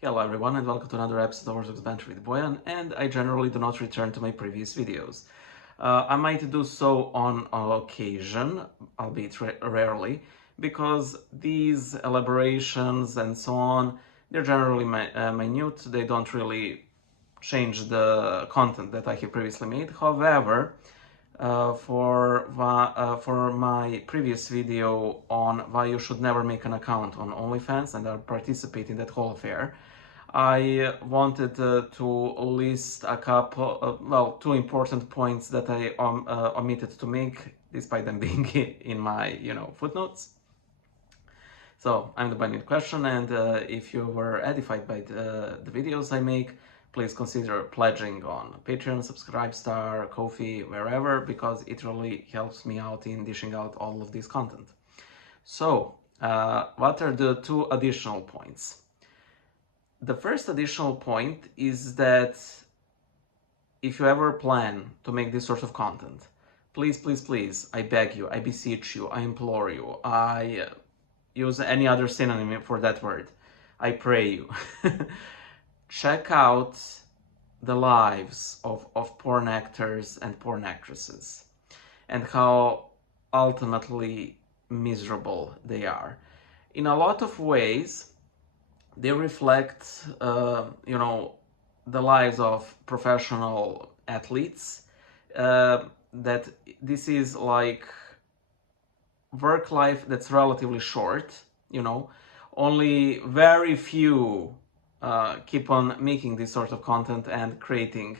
Hello everyone and welcome to another episode of Orthodox Banter with Boyan, and I generally do not return to my previous videos. I might do so on occasion, albeit rarely, because these elaborations and so on, they're generally minute, they don't really change the content that I have previously made. However, for my previous video on why you should never make an account on OnlyFans and participate in that whole affair, I wanted to list a couple, two important points that I omitted to make, despite them being in my, footnotes. So I'm the Bunny Question, and if you were edified by the videos I make, please consider pledging on Patreon, Subscribestar, Ko-fi, wherever, because it really helps me out in dishing out all of this content. So, what are the two additional points? The first additional point is that if you ever plan to make this sort of content, please, I beg you, I beseech you, I implore you, I use any other synonym for that word, I pray you, check out the lives of porn actors and porn actresses and how ultimately miserable they are. In a lot of ways, they reflect, the lives of professional athletes. That this is like work life that's relatively short, only very few keep on making this sort of content and creating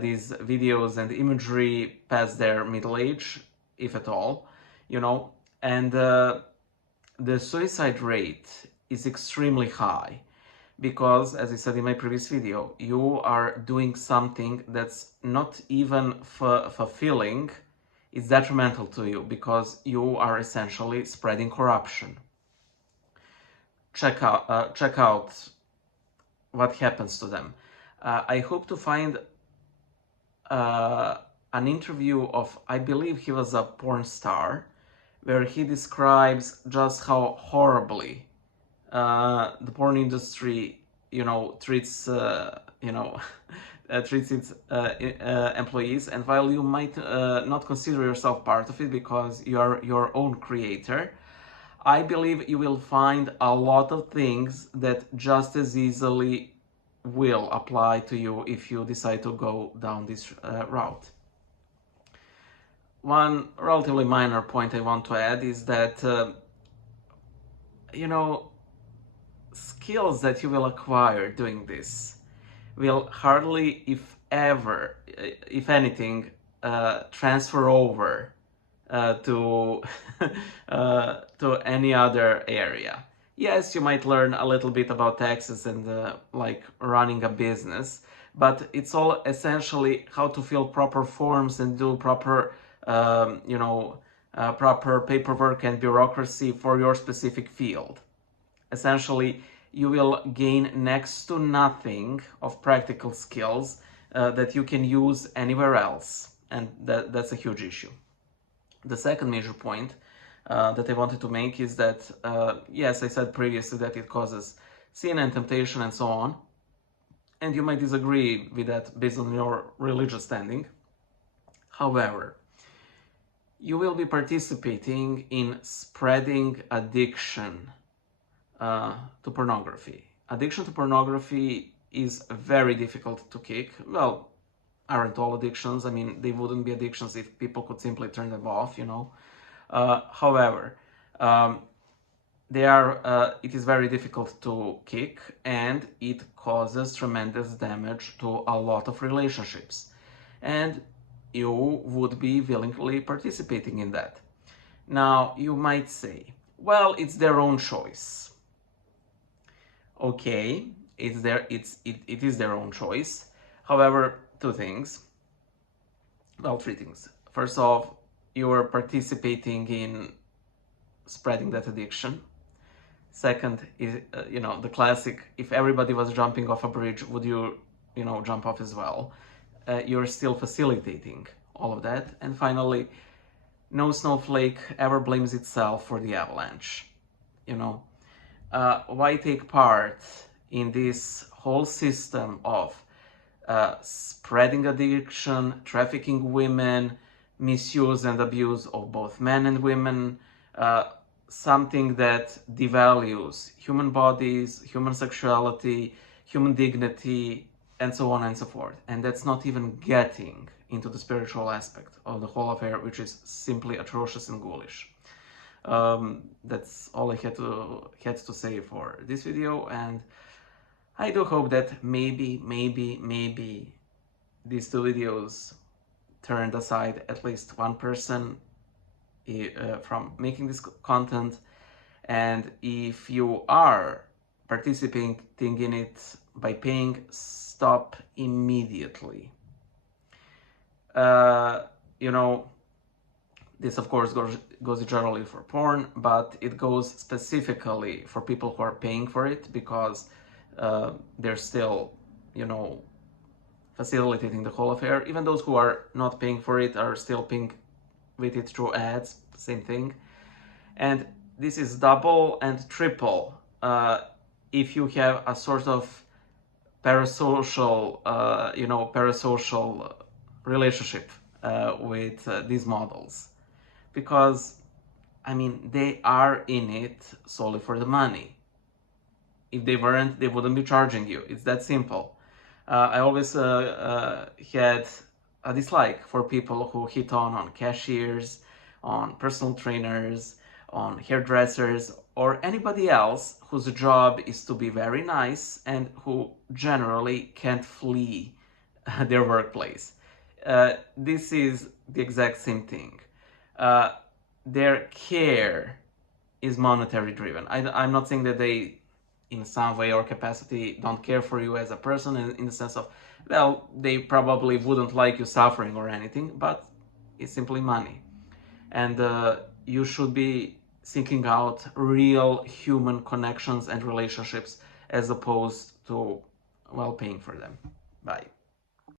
these videos and imagery past their middle age, if at all, and the suicide rate is extremely high because, as I said in my previous video, you are doing something that's not even fulfilling, it's detrimental to you because you are essentially spreading corruption. Check out what happens to them. I hope to find an interview of, I believe he was a porn star, where he describes just how horribly the porn industry, treats, treats its employees. And while you might not consider yourself part of it because you are your own creator, I believe you will find a lot of things that just as easily will apply to you if you decide to go down this route. One relatively minor point I want to add is that, skills that you will acquire doing this will hardly, if ever, if anything, transfer over to to any other area. Yes, you might learn a little bit about taxes and like running a business, but it's all essentially how to fill proper forms and do proper, proper paperwork and bureaucracy for your specific field. Essentially, you will gain next to nothing of practical skills that you can use anywhere else, and that's a huge issue. The second major point that I wanted to make is that, yes, I said previously that it causes sin and temptation and so on, and you might disagree with that based on your religious standing. However, you will be participating in spreading addiction to pornography. Addiction to pornography is very difficult to kick. Well, aren't all addictions. I mean, they wouldn't be addictions if people could simply turn them off, However, it is very difficult to kick, and it causes tremendous damage to a lot of relationships. And you would be willingly participating in that. Now, you might say, well, it's their own choice. Okay, it is their own choice. However, three things. First off, you are participating in spreading that addiction. Second is, the classic, if everybody was jumping off a bridge, would you, jump off as well? You're still facilitating all of that. And finally, no snowflake ever blames itself for the avalanche. Why take part in this whole system of spreading addiction, trafficking women, misuse and abuse of both men and women, something that devalues human bodies, human sexuality, human dignity, and so on and so forth. And that's not even getting into the spiritual aspect of the whole affair, which is simply atrocious and ghoulish. That's all I had to say for this video, and I do hope that maybe these two videos turned aside at least one person from making this content. And if you are participating in it by paying, stop immediately. You know, this of course goes generally for porn, but it goes specifically for people who are paying for it, because they're still, you know, facilitating the whole affair. Even those who are not paying for it are still paying with it through ads, same thing. And this is double and triple if you have a sort of parasocial, parasocial relationship with these models. Because, I mean, they are in it solely for the money. If they weren't, they wouldn't be charging you. It's that simple. I always had a dislike for people who hit on cashiers, on personal trainers, on hairdressers, or anybody else whose job is to be very nice and who generally can't flee their workplace. This is the exact same thing. Their care is monetary driven. I'm not saying that they, in some way or capacity, don't care for you as a person, in the sense of, well, they probably wouldn't like you suffering or anything, but it's simply money. And you should be seeking out real human connections and relationships as opposed to, well, paying for them. Bye.